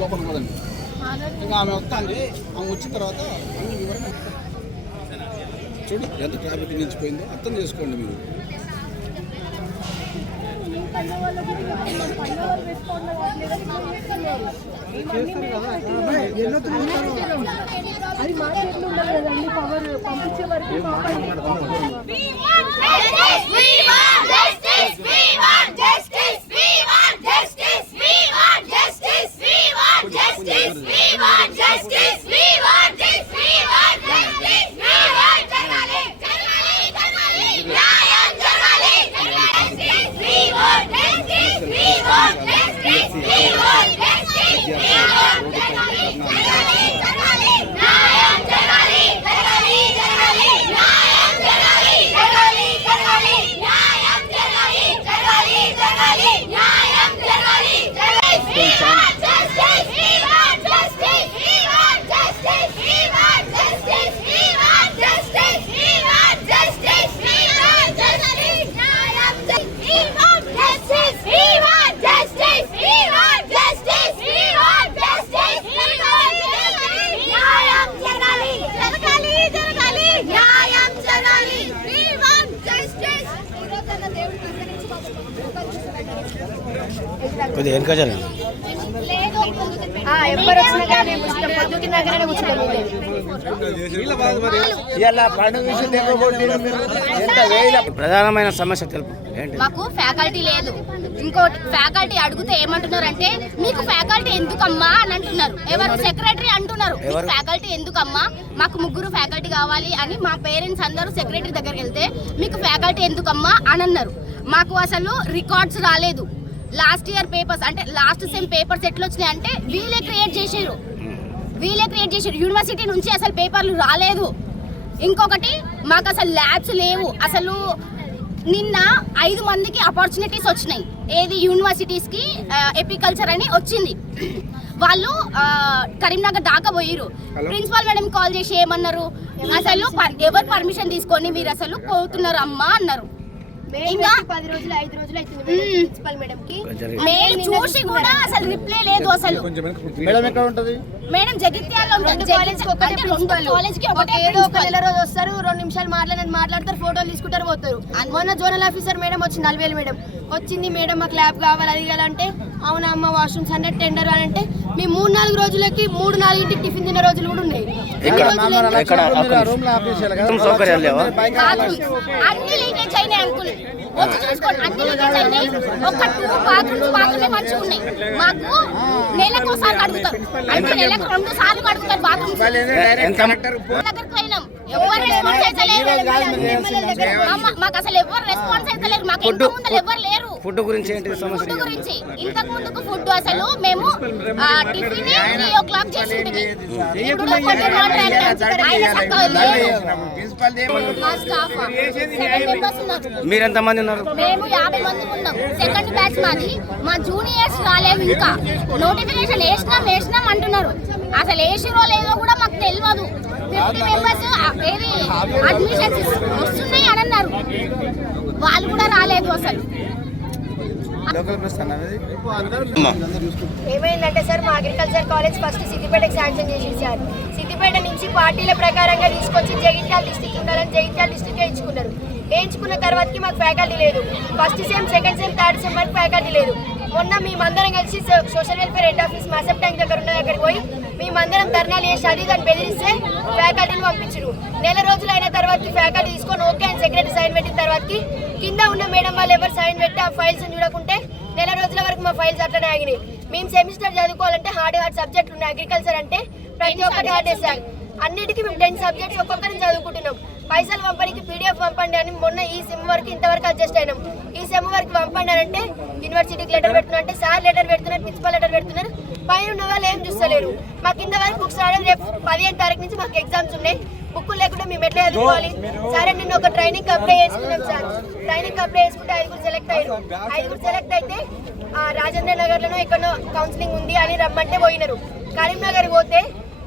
లోపల పోదండి ఇంకా ఆమె వస్తుంది. ఆమె వచ్చిన తర్వాత అన్ని వివరంగా చూడు ఎంత ట్రాఫిక్ నిలిచిపోయిందో అర్థం చేసుకోండి మీరు. అది కదండి పవర్ పంపించే వరకు విషయం ఎంత వేల ప్రధానమైన సమస్య తెలుపు. ఏంటి? మాకు ఫ్యాకల్టీ లేదు. ఇంకోటి ఫ్యాకల్టీ అడిగితే ఏమంటున్నారంటే మీకు ఫ్యాకల్టీ ఎందుకమ్మా? అని అంటున్నారు. ఎవరు సెక్రటరీ అంటున్నారు? ఫ్యాకల్టీ ఎందుకమ్మా? మాకు ముగ్గురు ఫ్యాకల్టీ కావాలి అని మా పేరెంట్స్ అందరూ సెక్రటరీ దగ్గరికి వెళ్తే మీకు ఫ్యాకల్టీ ఎందుకమ్మా? అని అన్నారు. మాకు అసలు రికార్డ్స్ రాలేదు. లాస్ట్ ఇయర్ పేపర్స్ అంటే లాస్ట్ సెమ్ పేపర్స్ ఎట్లా వచ్చినాయి అంటే వీళ్ళే క్రియేట్ చేసారు వీళ్ళే క్రియేట్ చేసారు యూనివర్సిటీ నుంచి అసలు పేపర్లు రాలేదు. ఇంకొకటి మాకు అసలు ల్యాబ్స్ లేవు. అసలు నిన్న ఐదు మందికి ఆపర్చునిటీస్ వచ్చినాయి. ఏది యూనివర్సిటీస్కి ఎపికల్చర్ అని వచ్చింది. వాళ్ళు కరీంనగర్ దాకా పోయిరు ప్రిన్సిపాల్ మేడం కాల్ చేసి ఏమన్నారు? అసలు ఎవరు పర్మిషన్ తీసుకొని మీరు అసలు పోతున్నారు అమ్మా అన్నారు. పది రోజులు ఐదు రోజులు అవుతుంది మ్మ్. ప్రిన్సిపల్ మేడం కి మెయిల్ చూసి కూడా అసలు రిప్లై లేదు అసలు. మేడం ఎక్కడ ఉంటుంది మేడం జగిత్యాలలో ఉంటుంది. రెండు కాలేజ్ ఒకటే ఒకటే ఒక. నెల రోజు వస్తారు రెండు నిమిషాలు మాట్లాడని మాట్లాడతారు ఫోటోలు తీసుకుంటారు పోతారు. మొన్న జోనల్ ఆఫీసర్ మేడం వచ్చింది నలభై మేడం. వచ్చింది మేడం మాకు ల్యాబ్ కావాలి అది కావాలంటే అవునా అమ్మ వాష్రూమ్స్ అంటే టెండర్ అని అంటే మీ మూడు నాలుగు రోజులకి మూడు నాలుగింటికి టిఫిన్ తిన్న రోజులు కూడా ఉన్నాయి. అన్ని అయినాయి అంకుల్ వచ్చి చూసుకోండి అన్ని లీకేజ్ అయినాయి. ఒక టూ బాత్రూమ్స్ మాత్రమే మంచిగా ఉన్నాయి. మాకు నెలకు ఒకసారి కడుగుతారు అంటే నెలకు రెండు సార్లు కడుగుతారు బాత్రూమ్స్ దగ్గరికి పోయినాం. ఎవరు మాకు అసలు ఎవరు రెస్పాన్స్ అయితే లేరు. మాకు ఎంత ముందు ఎవరు లేరు. ఫుడ్ గురించి ఏంటి ఫుడ్ సమస్య? గురించి. ఇంతకు ముందుకు ఫుడ్ అసలు మేము టిఫిన్ త్రీ ఓ క్లాక్ ఇప్పుడు కొంచెం కాంట్రాక్ట్ ఆయన చక్కగా మా స్టాఫ్ సెవెన్ మెంబర్స్ ఉన్నారు మీరు ఎంతమంది ఉన్నారు. మేము యాభై మంది ఉన్నాం. సెకండ్ బ్యాచ్ మాది. మా జూనియర్స్ రాలేవు ఇంకా. నోటిఫికేషన్ వేసినాం వేసినాం అంటున్నారు. అసలు వేసిరో లేదో కూడా మాకు తెలియదు ఫిఫ్టీ మెంబర్స్ ఏది అడ్మిషన్స్ వస్తున్నాయి అని అన్నారు. వాళ్ళు కూడా రాలేదు అసలు. ఏమైందంటే సార్ మా అగ్రికల్చర్ కాలేజ్ ఫస్ట్ సిద్దిపేటకి శాంక్షన్ చేసేసారు. సిద్దిపేట నుంచి పార్టీల ప్రకారంగా తీసుకొచ్చి జగిత్యాల డిస్టిక్ ఉండాలని జగిత్యాల డిస్టిక్ వేయించుకున్నారు వేయించుకున్న తర్వాతకి మాకు ఫ్యాకల్టీ లేదు. First sem second sem third sem వరకు ఫ్యాకల్టీ లేదు. మొన్న మేమందరం కలిసి social welfare head office Masab Tank దగ్గర ఉన్న దగ్గరికి పోయి మేమందరం ధర్నాలు చేసి అది దాన్ని బెదిరిస్తే ఫ్యాకల్టీని పంపించరు నెల రోజులు అయిన తర్వాత ఫ్యాకల్టీ తీసుకొని ఓకే అని సెక్రటరీ సైన్ పెట్టిన తర్వాతకి కింద ఉన్న మేడం వాళ్ళు ఎవరు సైన్ పెట్టి ఆ ఫైల్స్ చూడకుంటే నెల రోజుల వరకు మా ఫైల్స్ అట్లనే ఆగినాయి. మేము సెమిస్టర్ చదువుకోవాలంటే హార్డ్ హార్డ్ సబ్జెక్ట్ ఉన్నాయి. అగ్రికల్చర్ అంటే ప్రతి ఒక్కటి హార్డ్ సార్ అన్నిటికీ మేము టెన్ సబ్జెక్ట్స్ ఒక్కొక్కరిని చదువుకుంటున్నాం. పైసలు పంపడానికి పీడిఎఫ్ పంపండి అని మొన్న ఈ సెమ్ వరకు ఇంతవరకు అడ్జస్ట్ అయినాం. ఈ సెమ్ వరకు పంపండి అని అంటే యూనివర్సిటీకి లెటర్ పెడుతున్నారు అంటే సార్ లెటర్ పెడుతున్నారు ప్రిన్సిపల్ లెటర్ పెడుతున్నారు. పైన ఉన్న వాళ్ళు ఏం చూస్తలేరు. మా కింద వరకు బుక్స్ రావడం రేపు పదిహేను తారీఖు నుంచి మాకు ఎగ్జామ్స్ ఉన్నాయి. బుక్కులు లేకుండా మేము ఎట్లా చదువుకోవాలి? సరే నేను ఒక ట్రైనింగ్ అప్లై చేసుకున్నాం సార్ ట్రైనింగ్ అప్లై చేసుకుంటే ఐదుగురు సెలెక్ట్ అయ్యారు. ఐదుగురు సెలెక్ట్ అయితే రాజేంద్ర నగర్లోనో ఎక్కడో కౌన్సిలింగ్ ఉంది అని రమ్మంటే పోయినారు. కరీంనగర్ పోతే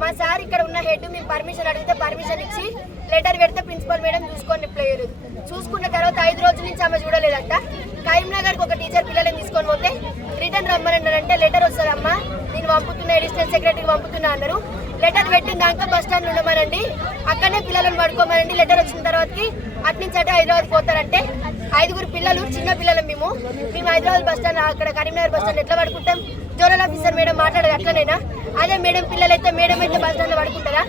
మా సార్ ఇక్కడ ఉన్న హెడ్ మేము పర్మిషన్ అడిగితే పర్మిషన్ ఇచ్చి లెటర్ పెడితే ప్రిన్సిపల్ మేడం చూసుకొని ప్లేయర్ చూసుకున్న తర్వాత ఐదు రోజుల నుంచి ఆమె చూడలేదంట. కరీంనగర్కి ఒక టీచర్ పిల్లల్ని తీసుకొని పోతే రిటర్న్ రమ్మనంటే లెటర్ వస్తుందమ్మా నేను పంపుతున్నా అడిషనల్ సెక్రటరీకి పంపుతున్నా అన్నారు. లెటర్ పెట్టిన దాకా బస్ స్టాండ్ ఉండమనండి అక్కడనే పిల్లలను పడుకోమనండి. లెటర్ వచ్చిన తర్వాతకి అట్నుంచి అంటే అటు హైదరాబాద్ పోతారంటే ఐదుగురు పిల్లలు చిన్న పిల్లలు మేము. మేము హైదరాబాద్ బస్ స్టాండ్ అక్కడ కరీంనగర్ బస్ స్టాండ్ ఎట్లా పడుకుంటాం? జోనల్ ఆఫీసర్ మేడం మాట్లాడదు అట్లనేనా? అదే మేడం పిల్లలు అయితే మేడం అయితే బస్ పడుకుంటారా?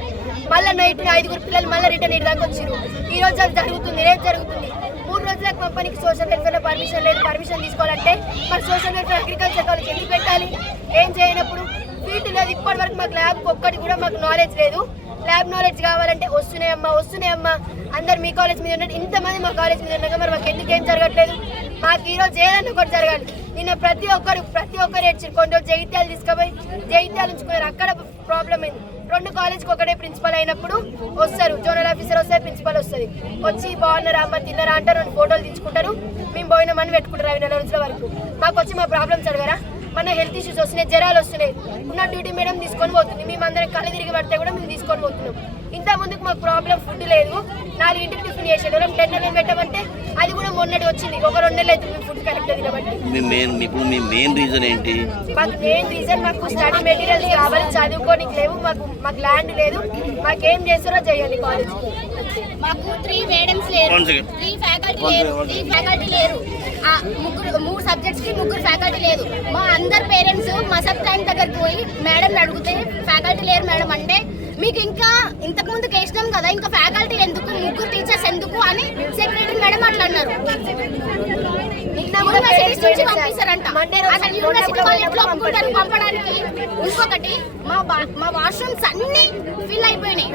మళ్ళీ నైట్ ఐదుగురు పిల్లలు మళ్ళీ రిటర్న్ ఇటు దాకా వచ్చారు ఈ రోజు అది జరుగుతుంది రేపు జరుగుతుంది. మూడు రోజులకు కంపెనీకి సోషల్ వెల్ఫేర్లో పర్మిషన్ లేదు. పర్మిషన్ తీసుకోవాలంటే మరి సోషల్ వెల్ఫేర్ అగ్రికల్చర్ కాలేజ్ ఎందుకు పెట్టాలి? ఏం చేయనప్పుడు? ఫీల్డ్ లేదు. ఇప్పటి వరకు మాకు ల్యాబ్ ఒక్కటి కూడా మాకు నాలెడ్జ్ లేదు. ల్యాబ్ నాలెడ్జ్ కావాలంటే వస్తున్నాయమ్మా వస్తున్నాయమ్మా అందరు మీ కాలేజ్ మీద ఉన్నట్టు ఇంతమంది మా కాలేజ్ మీద ఉన్నాక మరి మాకు ఎందుకు ఏం జరగట్లేదు? మాకు ఈరోజు ఏదన్నా ఒకటి జరగాలి. నిన్న ప్రతి ఒక్కరు ప్రతి ఒక్కరు ఏడ్చారు కొన్ని జగిత్యాలు తీసుకుపోయి జగిత్యాలు ఉంచుకున్నారు అక్కడ ప్రాబ్లం అయింది రెండు కాలేజ్కి ఒకటే ప్రిన్సిపల్ అయినప్పుడు వస్తారు. జోనల్ ఆఫీసర్ వస్తే ప్రిన్సిపల్ వస్తుంది. వచ్చి బాగున్నారా అమ్మ తిన్నారా అంటారు రెండు ఫోటోలు తీసుకుంటారు. మేము పోయినామని పెట్టుకుంటారు అవి నెల రోజుల వరకు. మాకు వచ్చి మా ప్రాబ్లమ్స్ అడగరా మన హెల్త్ ఇష్యూస్ వస్తున్నాయి జ్వరాలు వస్తున్నాయి. ఉన్న డ్యూటీ మేడం తీసుకొని పోతుంది. మేము అందరం కళ్ళు తిరిగి పడితే కూడా మేము తీసుకొని పోతున్నాం. ఇంత ముందుకు మాకు ప్రాబ్లం ఫుడ్ లేదు. నాలుగింటికి టిఫిన్ చేసాడు టెన్ నెలలు పెట్టమంటే అది కూడా మొన్నటి వచ్చింది. ఒక రెండు నెలలు అయితే ఫుడ్ కరెక్ట్ తినబట్టి మీ మెయిన్ ఇప్పుడు మీ మెయిన్ రీజన్ ఏంటి? మాకు మెయిన్ రీజన్ మాకు స్టడీ మెటీరియల్స్ కావాలి చదువుకోనికి లేవు మాకు మాకు ల్యాండ్ లేదు. మాకేం చేస్తారో చేయాలి కాలేజ్ మాకు త్రీ మేడమ్స్ లేరు. త్రీ ఫ్యాకల్టీ లేరు. త్రీ ఫ్యాకల్టీ లేరు. ఆ, ముగ్గురు మూడు సబ్జెక్ట్స్కి ముగ్గురు ఫ్యాకల్టీ లేదు. మా అందరు పేరెంట్స్ మా సబ్ టైం దగ్గరికి పోయి మేడం అడిగితే ఫ్యాకల్టీ లేరు మేడం అంటే మీకు ఇంకా ఇంతకు ముందు వేసినాం కదా ఇంకా ఫ్యాకల్టీ ఎందుకు ముగ్గురు టీచర్స్ ఎందుకు అని సెక్రటరీ మేడం అట్లా అన్నారు. యూనివర్సిటీస్ నుంచి పంపిస్తారంట. అసలు యూనివర్సిటీ వాళ్ళు ఎట్లా ఒప్పుకుంటారు పంపడానికి? ఇంకొకటి మా మా వాష్రూమ్స్ అన్ని ఫిల్ అయిపోయినాయి.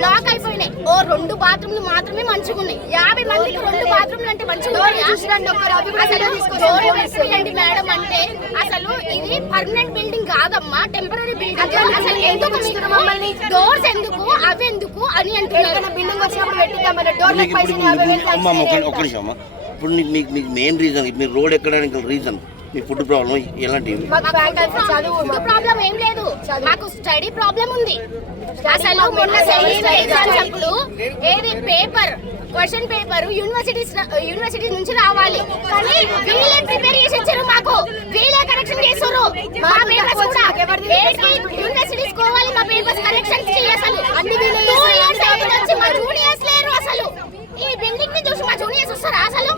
బ్లాక్ అయిపోయినాయి. ఓ రెండు బాత్రూమ్లు మాత్రమే మంచిగా ఉన్నాయి. యాభై మందికి రెండు బాత్రూమ్లు అంటే మంచిగా అసలు మేడం అంటే అసలు ఇది పర్మనెంట్ బిల్డింగ్ కాదమ్మా. టెంపరీ బిల్డింగ్ అసలు ఎందుకు మమ్మల్ని? డోర్స్ ఎందుకు అవి ఎందుకు అని అంటున్నారు. బిల్డింగ్ వచ్చినప్పుడు పెట్టిద్దామన్న డోర్ ఇప్పుడు మీకు మీకు మెయిన్ రీజన్ మీరు రోడ్ ఎక్కడానికి రీజన్ మీ ఫుడ్ ప్రాబ్లం ఎలాంటివి? మాకు ఫ్యాకల్టీ చదువు ఫుడ్ మాకు. ప్రాబ్లం ఏం లేదు. మాకు స్టడీ ప్రాబ్లం ఉంది. అసలు మొన్న ఎగ్జామ్స్ అప్పుడు ఏది paper question paper universities university నుంచి రావాలి. కానీ వీళ్ళే ప్రిపేర్ చేసి ఇచ్చారు మాకు. వీళ్ళే కరెక్షన్ చేస్తారు మా పేపర్స్ కూడా ఏంటి యూనివర్సిటీస్ కోవాలి మా పేపర్స్ కరెక్షన్స్కి అసలు. అన్ని వీళ్ళే టూ. ఇయర్స్ వచ్చి మా జూనియర్స్ లేరు అసలు. ఈ బిల్డింగ్ని చూసి మా జూనియర్స్ వస్తారా అసలు?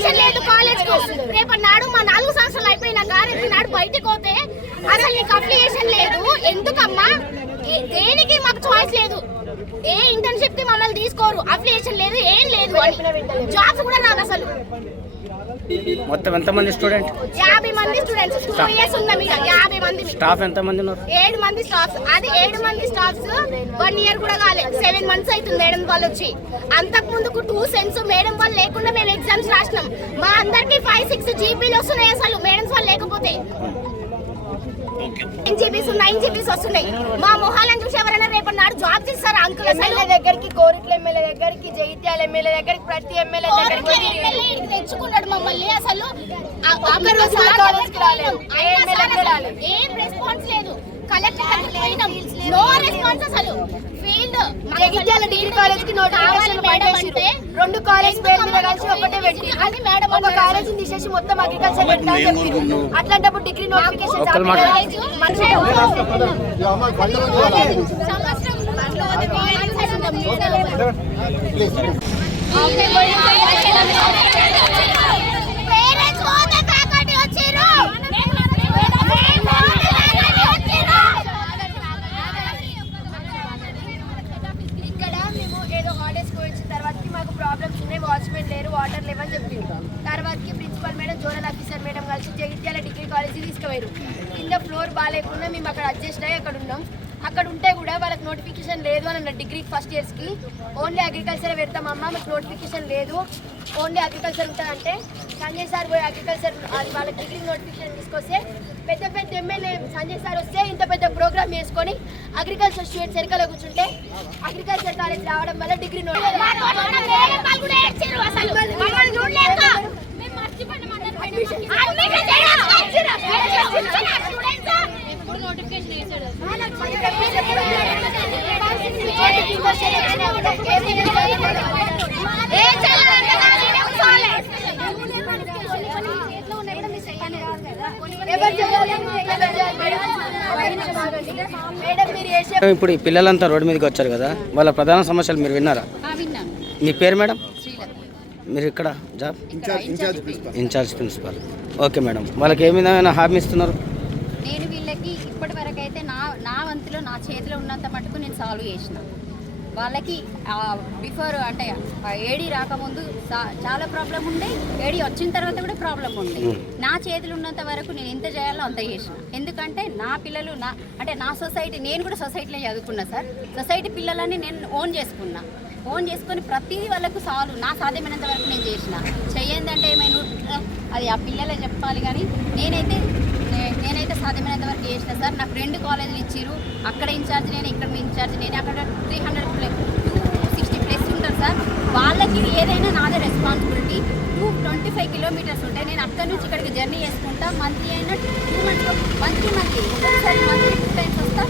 అఫిలియేషన్ లేదు కాలేజ్కు. రేపు నాడు మా నాలుగు సంవత్సరాలు అయిపోయినాక రేపు నాడు బయటికి పోతే అసలు నీకు అఫిలియేషన్ లేదు. ఎందుకమ్మా? దేనికి మాకు చాయిస్ లేదు? ఏ ఇంటర్న్షిప్కి మమ్మల్ని తీసుకోరు. అఫిలియేషన్ లేదు ఏం లేదు జాబ్స్ కూడా రాదు అసలు. మొత్తం ఎంతమంది స్టూడెంట్ యాభై మంది స్టూడెంట్స్ టూ ఇయర్స్ ఉందాం ఇక యాభై మంది. స్టాఫ్ ఎంతమంది ఉన్నారు? ఏడు మంది స్టాఫ్స్ అది ఏడు మంది స్టాఫ్స్ వన్ ఇయర్ కూడా కాలేదు సెవెన్ మంత్స్ అవుతుంది మేడం వాళ్ళు వచ్చి. అంతకు ముందుకు టూ సెన్స్ మేడం వాళ్ళు లేకుండా మేము ఎగ్జామ్స్ రాసినాం. మా అందరికి ఫైవ్ సిక్స్ జీబీలు వస్తున్నాయి అసలు. మేడమ్స్ వాళ్ళు లేకపోతే. నైన్ జీబీస్ నైన్ జీబీస్ వస్తున్నాయి. మా మొహాలను చూసి ఎవరైనా రేపు నాడు జాబ్ ఇస్తారా అంకుల్ ఎమ్మెల్యే దగ్గరికి కోరిట్ల ఎమ్మెల్యే దగ్గరికి జగిత్యాల ఎమ్మెల్యే దగ్గరికి ప్రతి ఎమ్మెల్యే దగ్గరికి కోరికల తెచ్చుకున్నాడు మమ్మల్ని అసలు. ఏ రెస్పాన్స్ లేదు. నో రెస్పాన్స్ అసలు. ఫీల్డ్ జగిత్యాల డిగ్రీ కాలేజ్కి నోటిఫికేషన్ పనిచేసింది రెండు కాలేజ్ పేరు మీద కలిసి ఒకటే పెట్టి అది మేడం ఒక కాలేజ్ తీసేసి మొత్తం అగ్రికల్చర్ పెట్టాలని చెప్పింది? అట్లాంటప్పుడు డిగ్రీ నోటిఫికేషన్ ఒక్కరు మాట. పేరెంట్స్ పోతే ఫ్యాకల్టీ వచ్చిర్రు ఇక్కడ మేము ఏదో హాలిడేస్ వచ్చిన తర్వాతకి మాకు ప్రాబ్లమ్స్ ఉన్నాయి వాచ్మెన్ లేరు వాటర్ లేవని చెప్పింది తర్వాతకి principal madam zonal officer madam కలిసి జగిత్యాల డిగ్రీ కాలేజీ తీసుకుపోయారు కింద ఫ్లోర్ బాగాలేకుండా మేము అక్కడ అడ్జస్ట్ అయ్యి అక్కడ ఉన్నాం. అక్కడ ఉంటే కూడా వాళ్ళకి నోటిఫికేషన్ లేదు అని అన్నారు డిగ్రీ ఫస్ట్ ఇయర్స్కి. ఓన్లీ అగ్రికల్చర్ పెడతామమ్మా మీకు నోటిఫికేషన్ లేదు. ఓన్లీ అగ్రికల్చర్ ఉంటుందంటే సంజయ్ సార్ పోయి అగ్రికల్చర్ అది వాళ్ళకి డిగ్రీ నోటిఫికేషన్ తీసుకొస్తే పెద్ద పెద్ద ఎమ్మెల్యే సంజయ్ సార్ వస్తే ఇంత పెద్ద ప్రోగ్రామ్ చేసుకొని అగ్రికల్చర్ స్టూడెంట్స్ వెనకాల కూర్చుంటే అగ్రికల్చర్ కాలేజ్ రావడం వల్ల డిగ్రీ నోటిఫికేషన్ ఇప్పుడు పిల్లలంతా రోడ్డు మీదకి వచ్చారు కదా వాళ్ళ ప్రధాన సమస్యలు మీరు విన్నారా? మీ పేరు మేడం? మీరు ఇక్కడ job incharge principal. Okay madam. వాళ్ళకి ఏ విధమైన హామీ ఇస్తున్నారు? నేను వీళ్ళకి ఇప్పటి వరకు అయితే నా నా వంతులో నా చేతిలో ఉన్నంత మటుకు నేను సాల్వ్ చేసిన. వాళ్ళకి బిఫోర్ అంటే ఆ ఏడీ రాకముందు చాలా ప్రాబ్లం ఉండే. ఏడీ వచ్చిన తర్వాత కూడా ప్రాబ్లం ఉండే. నా చేతిలో ఉన్నంత వరకు నేను ఎంత చేయాలో అంత చేసిన. ఎందుకంటే నా పిల్లలు నా అంటే నా సొసైటీ నేను కూడా సొసైటీలో చదువుకున్నా సార్. సొసైటీ పిల్లలని నేను ఓన్ చేసుకున్నా. ఫోన్ చేసుకొని ప్రతిదీ వాళ్ళకు సాల్వ్ నా సాధ్యమైనంత వరకు నేను చేసిన. చేయందంటే ఏమైనా అది ఆ పిల్లలే చెప్పాలి కానీ నేనైతే నేనైతే సాధ్యమైనంత వరకు చేసిన. సార్ నాకు రెండు కాలేజీలు ఇచ్చిర్రు అక్కడ ఇన్ఛార్జ్ నేను ఇక్కడ ఇన్ఛార్జ్ నేను. అక్కడ three hundred plus two sixty plus ఉంటారు సార్. వాళ్ళకి ఏదైనా నాదే responsibility two twenty five kilometres ఉంటాయి. నేను అక్కడ నుంచి ఇక్కడికి జర్నీ చేసుకుంటా. మంత్లీ అయినా two months monthly monthly monthly two times వస్తా.